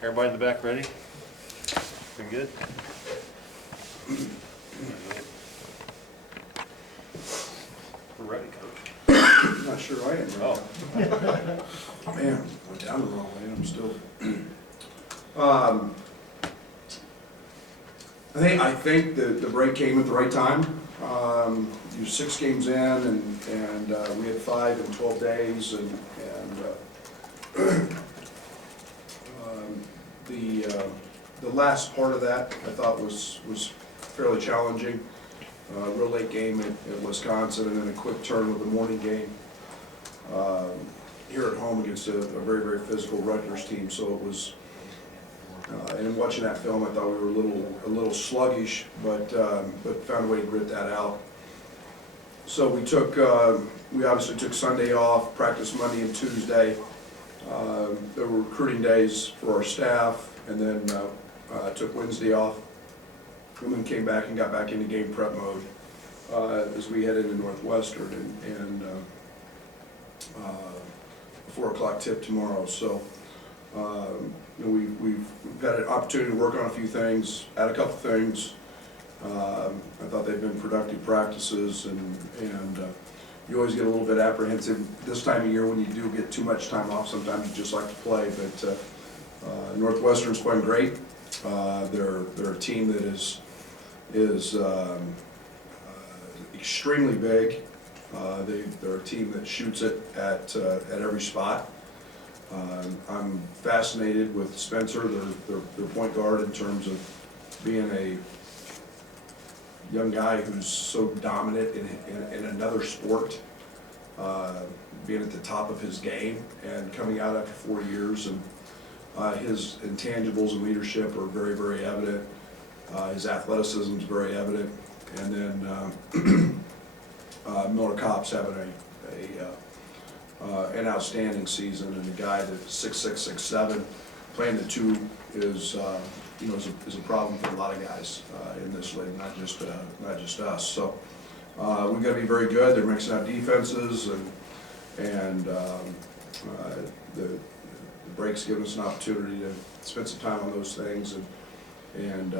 Everybody in the back ready? We good? We're ready, Coach. I'm not sure I am right Oh. now. Man, went down the wrong way, I'm still. I think the break came at the right time. You're 6 games in, and we had 5 in 12 days, and the last part of that I thought was fairly challenging. Real late game at Wisconsin, and then a quick turn with the morning game here at home against a very, very physical Rutgers team. So it was, and watching that film, I thought we were a little sluggish, but found a way to grit that out. So we obviously took Sunday off, practiced Monday and Tuesday. There were recruiting days for our staff, and then took Wednesday off, and then came back and got back into game prep mode as we head into Northwestern and 4 o'clock tip tomorrow. So we've had an opportunity to work on a few things, add a couple things. I thought they've been productive practices, and you always get a little bit apprehensive this time of year when you do get too much time off. Sometimes you just like to play, but Northwestern's playing great. They're a team that is extremely big. They're a team that shoots it at every spot. I'm fascinated with Spencer, their point guard, in terms of being a young guy who's so dominant in another sport, being at the top of his game and coming out after 4 years, and his intangibles and leadership are very, very evident. His athleticism is very evident, and then Miller Kopp's having an outstanding season, and a guy that's 6'6", 6'7", playing the 2 is is a problem for a lot of guys in this league, not just us. So we've got to be very good. They're mixing out defenses, and the breaks give us an opportunity to spend some time on those things, and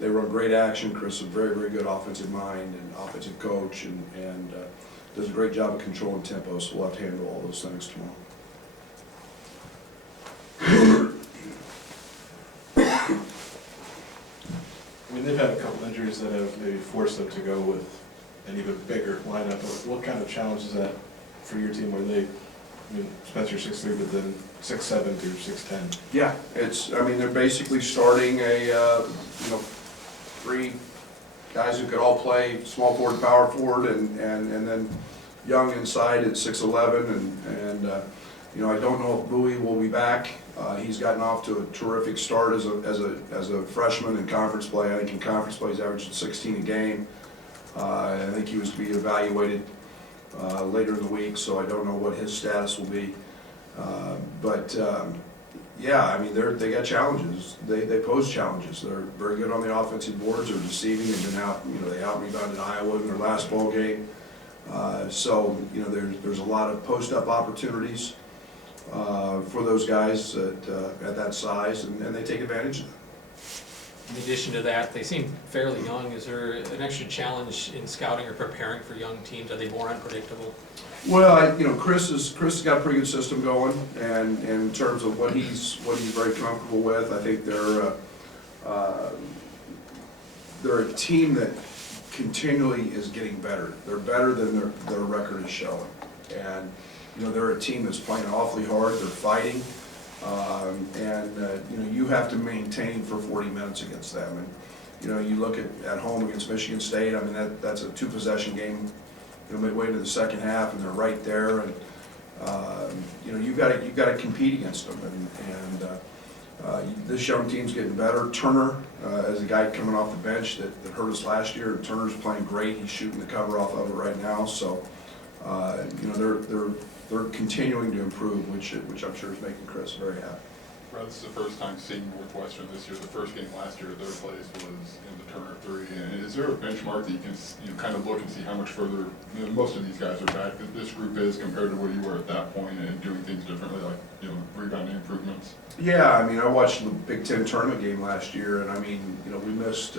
they run great action. Chris is a very, very good offensive mind and offensive coach, and does a great job of controlling tempo, so we'll have to handle all those things tomorrow. I mean, they've had a couple injuries that have maybe forced them to go with an even bigger lineup. What kind of challenge is that for your team, where Spencer 6'3", but then 6'7" through 6'10"? Yeah, they're basically starting 3 guys who could all play small forward, power forward, and then Young inside at 6'11", and I don't know if Bowie will be back. He's gotten off to a terrific start as a freshman in conference play. I think in conference play he's averaging 16 a game. I think he was to be evaluated later in the week, so I don't know what his status will be. Yeah, they got challenges. They pose challenges. They're very good on the offensive boards. They're deceiving. They've been out. They out-rebounded Iowa in their last ball game. There's a lot of post-up opportunities for those guys at that size, and they take advantage of that. In addition to that, they seem fairly young. Is there an extra challenge in scouting or preparing for young teams? Are they more unpredictable? Well, Chris has got a pretty good system going, and in terms of what he's very comfortable with, I think they're a team that continually is getting better. They're better than their record is showing, and they're a team that's playing awfully hard. They're fighting, you have to maintain for 40 minutes against them. And you look at home against Michigan State. That's a 2-possession game. Midway into the second half, and they're right there, and you've got to compete against them. And this young team's getting better. Turner, as a guy coming off the bench that hurt us last year, and Turner's playing great. He's shooting the cover off of it right now. So they're continuing to improve, which I'm sure is making Chris very happy. Brad, this is the first time seeing Northwestern this year. The first game last year, their place was in the Turner 3. And is there a benchmark that you can kind of look and see how much further most of these guys are back that this group is compared to where you were at that point and doing things differently, like rebounding improvements? Yeah, I mean, I watched the Big Ten tournament game last year, and I mean, we missed.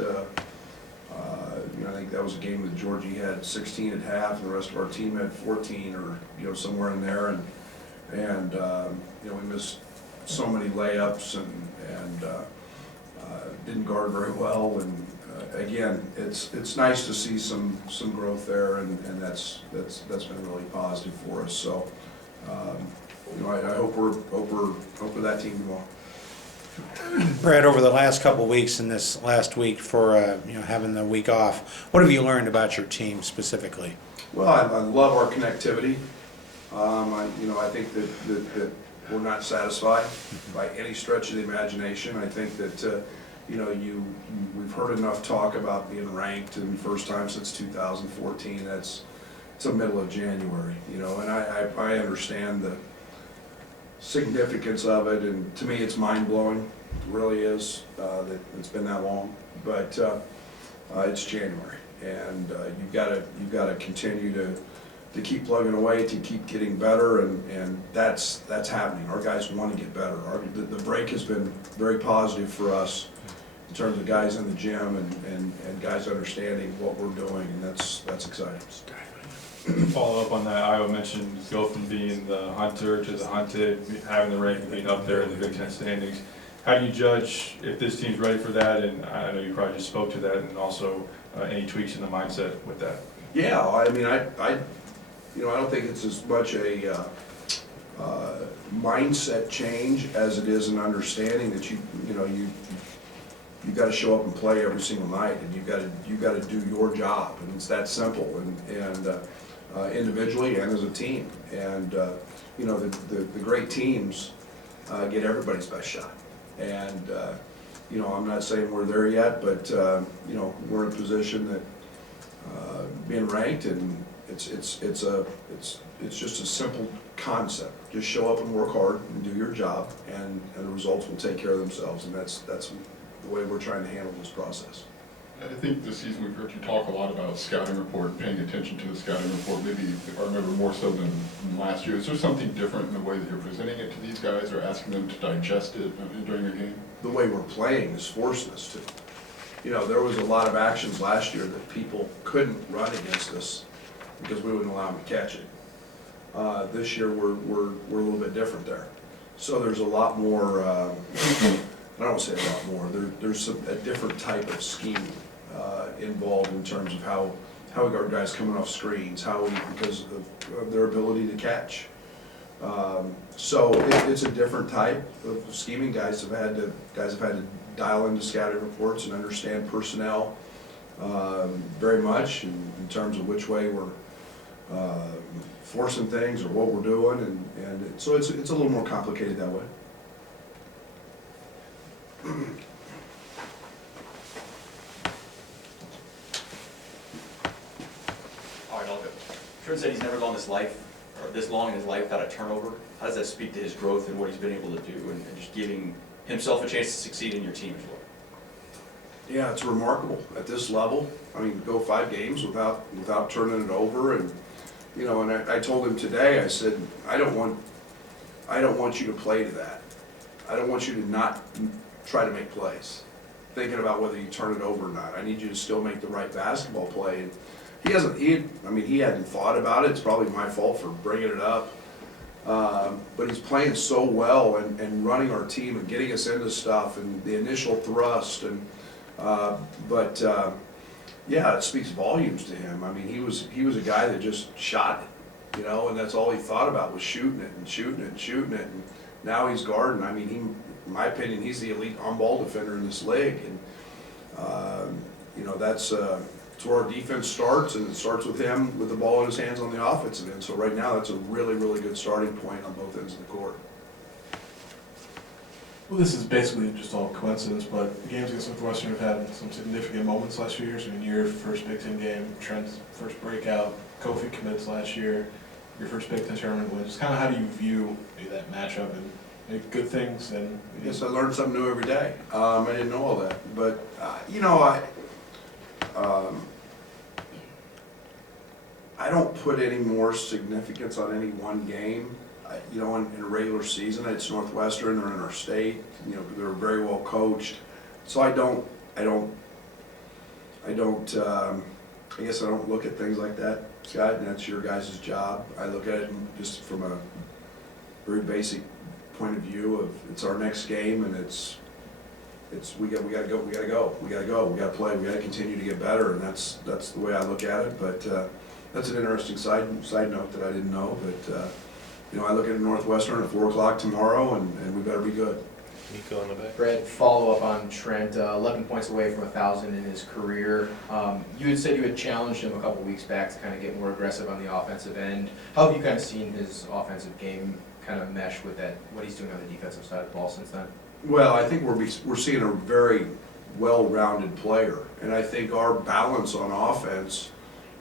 I think that was a game that Georgie had 16 at half, and the rest of our team had 14, or somewhere in there, and we missed so many layups and didn't guard very well, and again, it's nice to see some growth there, and that's been really positive for us. So I hope we're that team tomorrow. Brad, over the last couple of weeks and this last week for having the week off, what have you learned about your team specifically? Well, I love our connectivity. I think that we're not satisfied by any stretch of the imagination. I think that we've heard enough talk about being ranked, and first time since 2014. It's the middle of January, and I understand the significance of it, and to me it's mind-blowing. It really is that it's been that long, but it's January, and you've got to continue to keep plugging away, to keep getting better, and that's happening. Our guys want to get better. The break has been very positive for us in terms of guys in the gym and guys understanding what we're doing, and that's exciting. Follow up on that, Iowa mentioned go from being the hunter to the hunted, having the rank and being up there in the Big Ten standings. How do you judge if this team's ready for that? And I know you probably just spoke to that, and also any tweaks in the mindset with that. Yeah, I mean, I don't think it's as much a mindset change as it is an understanding that you got to show up and play every single night, and you got to do your job, and it's that simple. And individually and as a team, and the great teams get everybody's best shot. And I'm not saying we're there yet, but we're in a position that being ranked, and it's just a simple concept. Just show up and work hard and do your job, and the results will take care of themselves. And that's the way we're trying to handle this process. I think this season we've heard you talk a lot about scouting report and paying attention to the scouting report, maybe if I remember more so than last year. Is there something different in the way that you're presenting it to these guys or asking them to digest it during a game? The way we're playing is forcing us to. There was a lot of actions last year that people couldn't run against us because we wouldn't allow them to catch it. This year we're a little bit different there. So there's a lot more, I don't want to say a lot more, there's a different type of scheme involved in terms of how we guard guys coming off screens, because of their ability to catch. So it's a different type of scheming. Guys have had to dial into scouting reports and understand personnel very much in terms of which way we're forcing things or what we're doing, and so it's a little more complicated that way. All right, I'll go. Trent said he's never gone this long in his life without a turnover. How does that speak to his growth and what he's been able to do, and just giving himself a chance to succeed in your team as well? Yeah, it's remarkable at this level. I mean, go 5 games without turning it over, and and I told him today. I said, I don't want you to play to that. I don't want you to not try to make plays, thinking about whether you turn it over or not. I need you to still make the right basketball play. And he hadn't thought about it. It's probably my fault for bringing it up. But he's playing so well and running our team and getting us into stuff and the initial thrust. Yeah, it speaks volumes to him. I mean, he was a guy that just shot it, and that's all he thought about was shooting it and shooting it and shooting it. And now he's guarding. I mean, in my opinion, he's the elite on-ball defender in this league. And that's where our defense starts, and it starts with him with the ball in his hands on the offensive end. So right now, that's a really, really good starting point on both ends of the court. Well, this is basically just all coincidence, but the games against Northwestern have had some significant moments last few years. I mean, your first Big Ten game, Trent's first breakout, Kofi commits last year, your first Big Ten tournament win. Just kind of how do you view that matchup, and any good things and? Yes, I learned something new every day. I didn't know all that, but, I don't put any more significance on any one game. In a regular season, it's Northwestern, they're in our state, they're very well coached. So I guess I don't look at things like that, Scott, and that's your guys' job. I look at it just from a very basic point of view of it's our next game, and we gotta go, play, we gotta continue to get better, and that's the way I look at it. But that's an interesting side note that I didn't know. But I look at Northwestern at 4 o'clock tomorrow, and we better be good. Nico in the back. Brad, follow up on Trent, 11 points away from 1,000 in his career. You had said you had challenged him a couple weeks back to kind of get more aggressive on the offensive end. How have you kind of seen his offensive game kind of mesh with that, what he's doing on the defensive side of the ball since then? Well, I think we're seeing a very well-rounded player, and I think our balance on offense,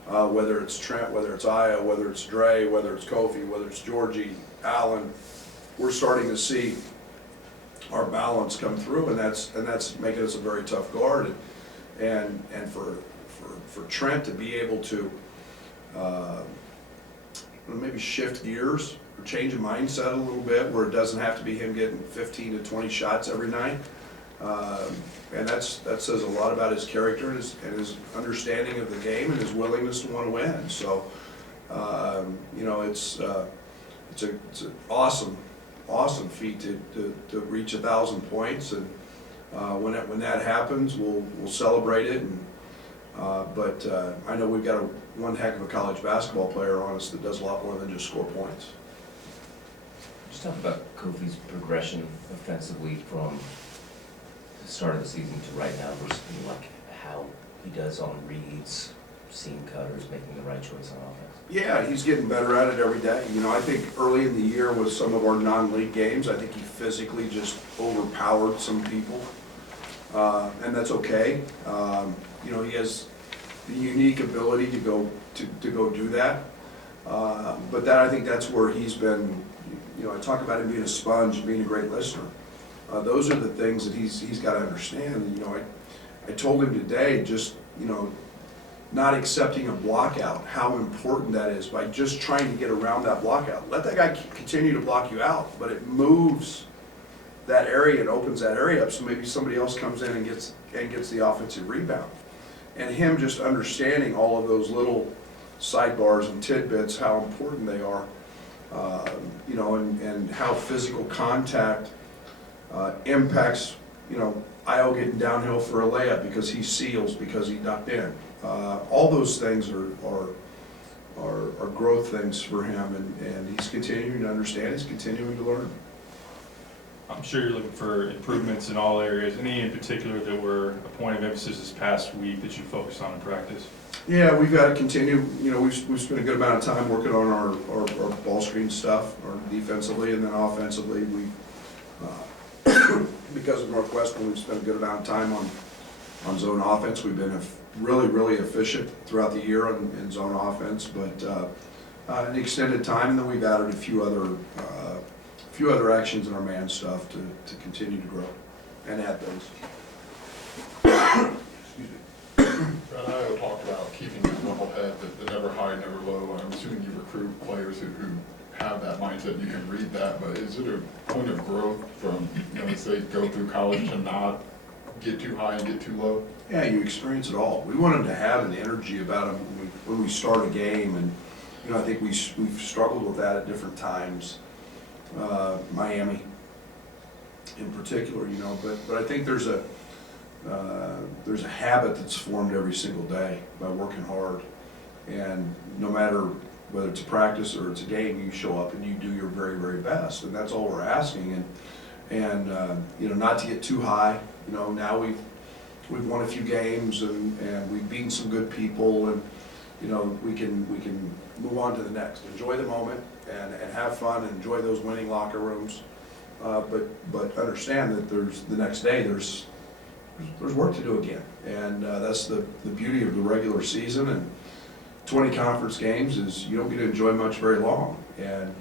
whether it's Trent, whether it's Aya, whether it's Dre, whether it's Kofi, whether it's Georgie, Allen, we're starting to see our balance come through, and that's making us a very tough guard. And for Trent to be able to maybe shift gears or change a mindset a little bit, where it doesn't have to be him getting 15 to 20 shots every night, and that says a lot about his character and his understanding of the game and his willingness to want to win. So it's an awesome feat to reach 1,000 points, and when that happens, we'll celebrate it. But I know we've got one heck of a college basketball player on us that does a lot more than just score points. Just talk about Kofi's progression offensively from the start of the season to right now, versus like how he does on reads, seam cutters, making the right choice on offense. Yeah, he's getting better at it every day. I think early in the year with some of our non-league games, I think he physically just overpowered some people, and that's okay. He has the unique ability to go do that, but I think that's where he's been. I talk about him being a sponge, being a great listener. Those are the things that he's got to understand. I told him today, just not accepting a block out, how important that is by just trying to get around that block out. Let that guy continue to block you out, but it moves that area and opens that area up, so maybe somebody else comes in and gets the offensive rebound. And him just understanding all of those little sidebars and tidbits, how important they are, and how physical contact impacts, Io getting downhill for a layup because he seals, because he ducked in. All those things are growth things for him, and he's continuing to understand, he's continuing to learn. I'm sure you're looking for improvements in all areas. Any in particular that were a point of emphasis this past week that you focused on in practice? Yeah, we've got to continue. We've spent a good amount of time working on our ball screen stuff, or defensively, and then offensively, we because of Northwestern, we've spent a good amount of time on zone offense. We've been really efficient throughout the year in zone offense, but an extended time, and then we've added a few other actions in our man stuff to continue to grow and add things. Excuse me. Brad, I talked about keeping a level head, the never high, never low. I'm assuming you recruit players who have that mindset, you can read that, but is it a point of growth from, say, go through college to not get too high and get too low? Yeah, you experience it all. We want them to have an energy about them when we start a game, and I think we've struggled with that at different times. Miami, in particular, but I think there's a habit that's formed every single day by working hard, and no matter whether it's a practice or it's a game, you show up and you do your very best, and that's all we're asking. And not to get too high. Now we've won a few games, and we've beaten some good people, and we can move on to the next. Enjoy the moment and have fun and enjoy those winning locker rooms, but understand that the next day there's work to do again, and that's the beauty of the regular season. And 20 conference games is you don't get to enjoy much very long, and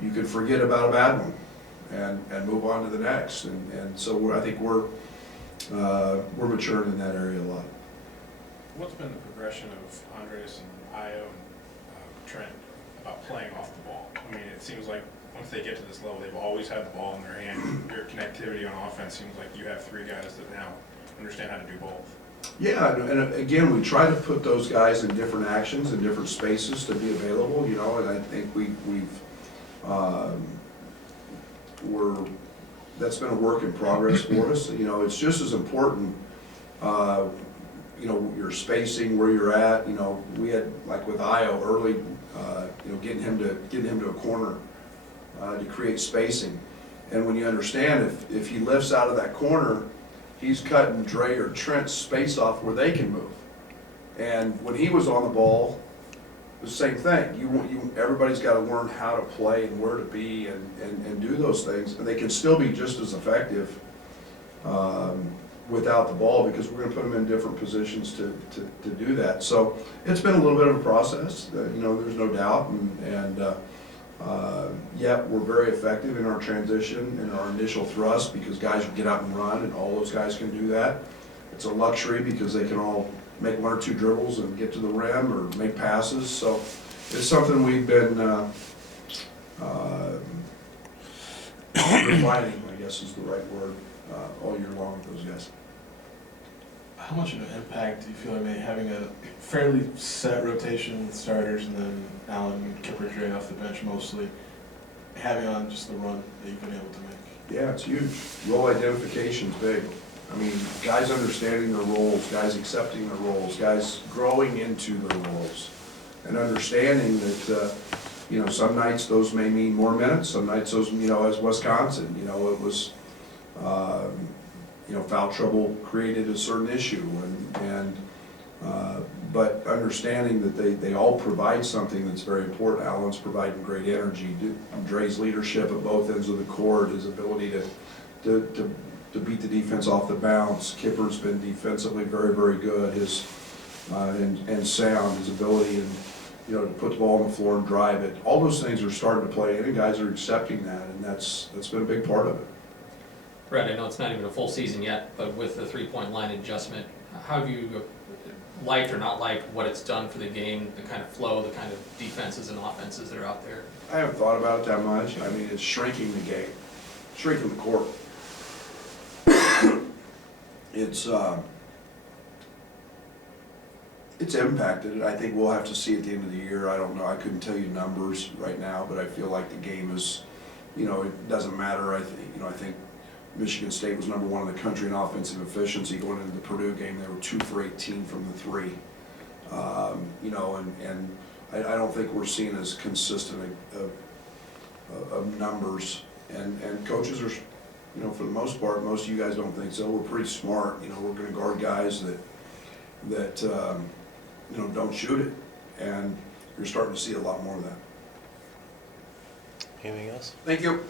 you can forget about a bad one, and move on to the next. And so I think we're maturing in that area a lot. What's been the progression of Andres and Io and Trent about playing off the ball? I mean, it seems like once they get to this level, they've always had the ball in their hand. Your connectivity on offense seems like you have three guys that now understand how to do both. Yeah, and again, we try to put those guys in different actions and different spaces to be available, you know, and I think that's been a work in progress for us. You know, it's just as important, you know, your spacing, where you're at. You know, we had, like with Io early, you know, getting him to a corner to create spacing. And when you understand, if he lifts out of that corner, he's cutting Dre or Trent's space off where they can move. And when he was on the ball, the same thing. Everybody's got to learn how to play and where to be and do those things. And they can still be just as effective without the ball, because we're going to put them in different positions to do that. So it's been a little bit of a process, you know, there's no doubt. Yeah, we're very effective in our transition and our initial thrust, because guys get out and run, and all those guys can do that. It's a luxury because they can all make one or two dribbles and get to the rim or make passes. So it's something we've been refining, I guess is the right word, all year long with those guys. How much of an impact do you feel like maybe having a fairly set rotation with starters and then Allen, Kipper, Dre off the bench mostly, having on just the run that you've been able to make? Yeah, it's huge. Role identification's big. I mean, guys understanding their roles, guys accepting their roles, guys growing into their roles, and understanding that, you know, some nights those may mean more minutes, some nights those, you know, as Wisconsin, you know, it was, you know, foul trouble created a certain issue, but understanding that they all provide something that's very important. Allen's providing great energy. Dre's leadership at both ends of the court, his ability to beat the defense off the bounce. Kipper's been defensively very, very good. His and sound, his ability, and you know, to put the ball on the floor and drive it. All those things are starting to play in, and guys are accepting that, and that's been a big part of it. Brad, I know it's not even a full season yet, but with the three-point line adjustment, how have you liked or not liked what it's done for the game, the kind of flow, the kind of defenses and offenses that are out there? I haven't thought about it that much. I mean, it's shrinking the game, shrinking the court. It's impacted it. I think we'll have to see at the end of the year. I don't know. I couldn't tell you numbers right now, but I feel like the game is, you know, it doesn't matter. I think Michigan State was #1 in the country in offensive efficiency going into the Purdue game. They were 2 for 18 from the three. You know, and I don't think we're seeing as consistent of numbers. And coaches are, you know, for the most part, most of you guys don't think so. We're pretty smart. You know, we're going to guard guys that you know, don't shoot it. And you're starting to see a lot more of that. Anything else? Thank you.